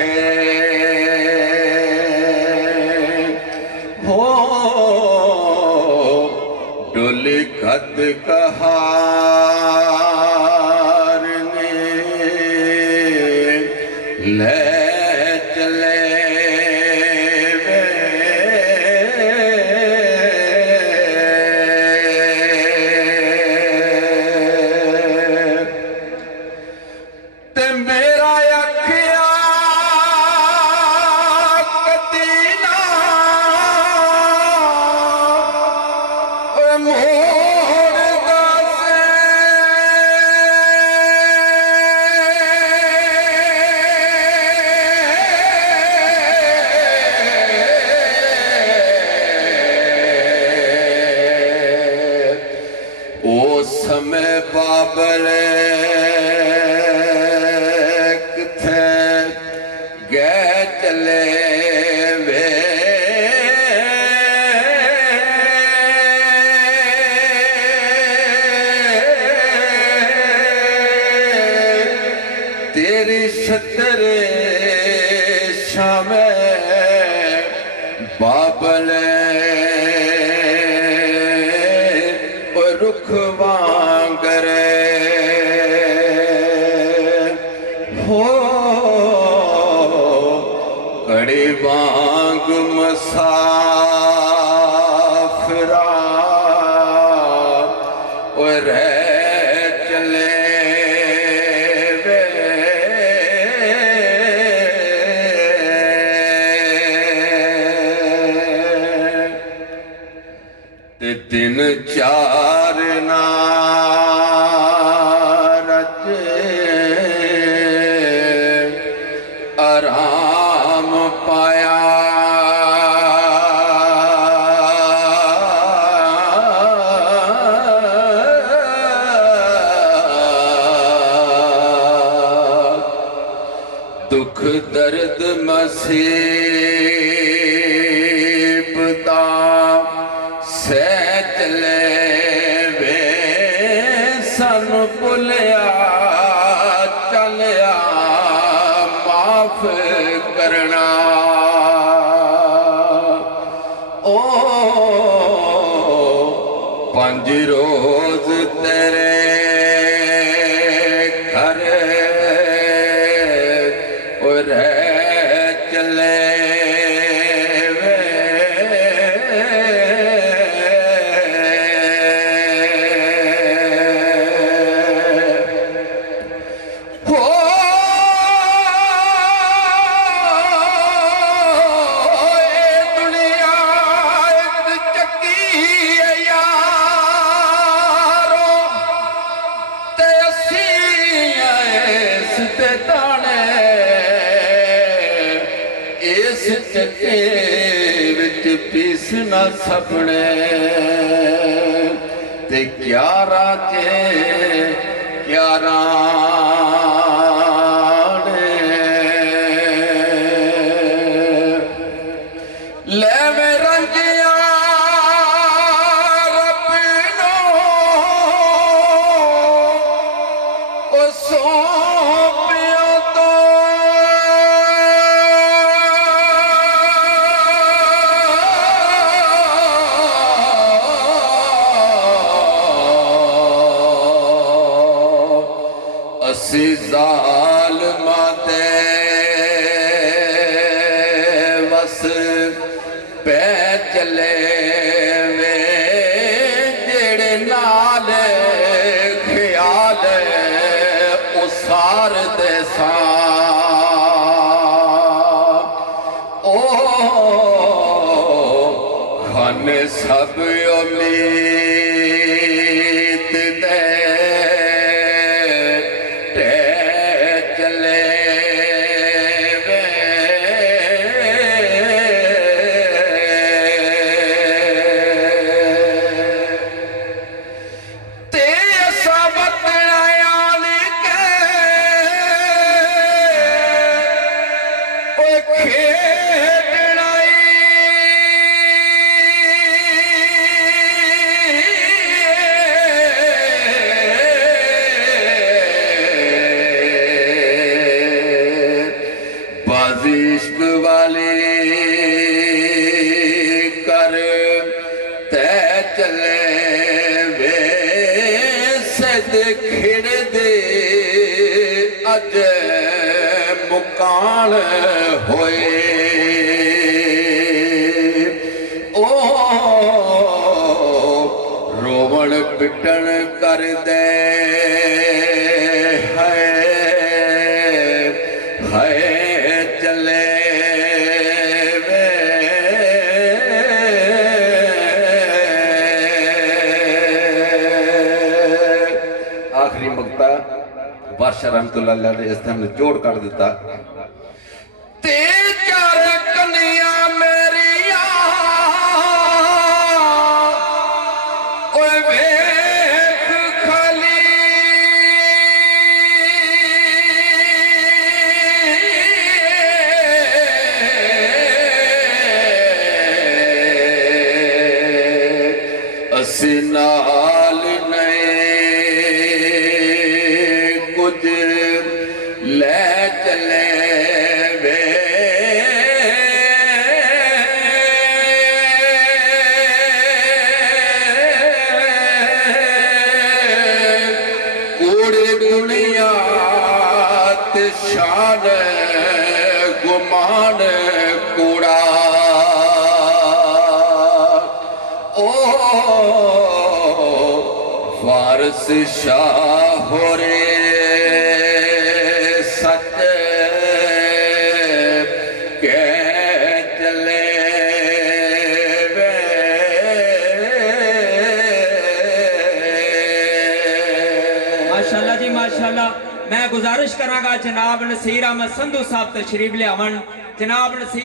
रखे हो डोली कद कहार ने ले चले समय बाबल किथे गए चले वे तेरी छतर शाम बाबल रुख वांगरे हो कड़ी वांग मसाफिरा और चले वे ते दिन चार नारज आराम पाया दुख दर्द मुसीबता से चले वे सन भुलिया चलिया माफ करना ओ 5 रोज तेरे घर और चले इस चक्के विच पीसना सपने ते क्या राजे क्या राणे ले में रंजिया रबनो ओ सोपियो तो असी ज़ालिमां ते वस पे चले वे जेड़े नाल ख्याल उसार दे सा ओ खाने सब उम्मीद दे इश्क वाले कर तै चले वे सद खिड़ दे अज मुकान होए ओ रोवण पिटन कर दे चले वे आखिरी मकता बादशाह रहमतुल्लाह अलैह ने इस टाइम जोड़ कर दिता ते चार कन्या मेरिया ओए वेख खाली असी नाल नहीं कुछ ले चले वे कूड़े दुनिया ते शान गुमान कूड़ा ओ वारस शाह हो रे सच के चले वे माशाल्लाह जी माशाल्लाह। मैं गुजारिश करांगा जनाब नसीर अहमद संधू साहब तशरीफ ले आवन। जनाब नसीर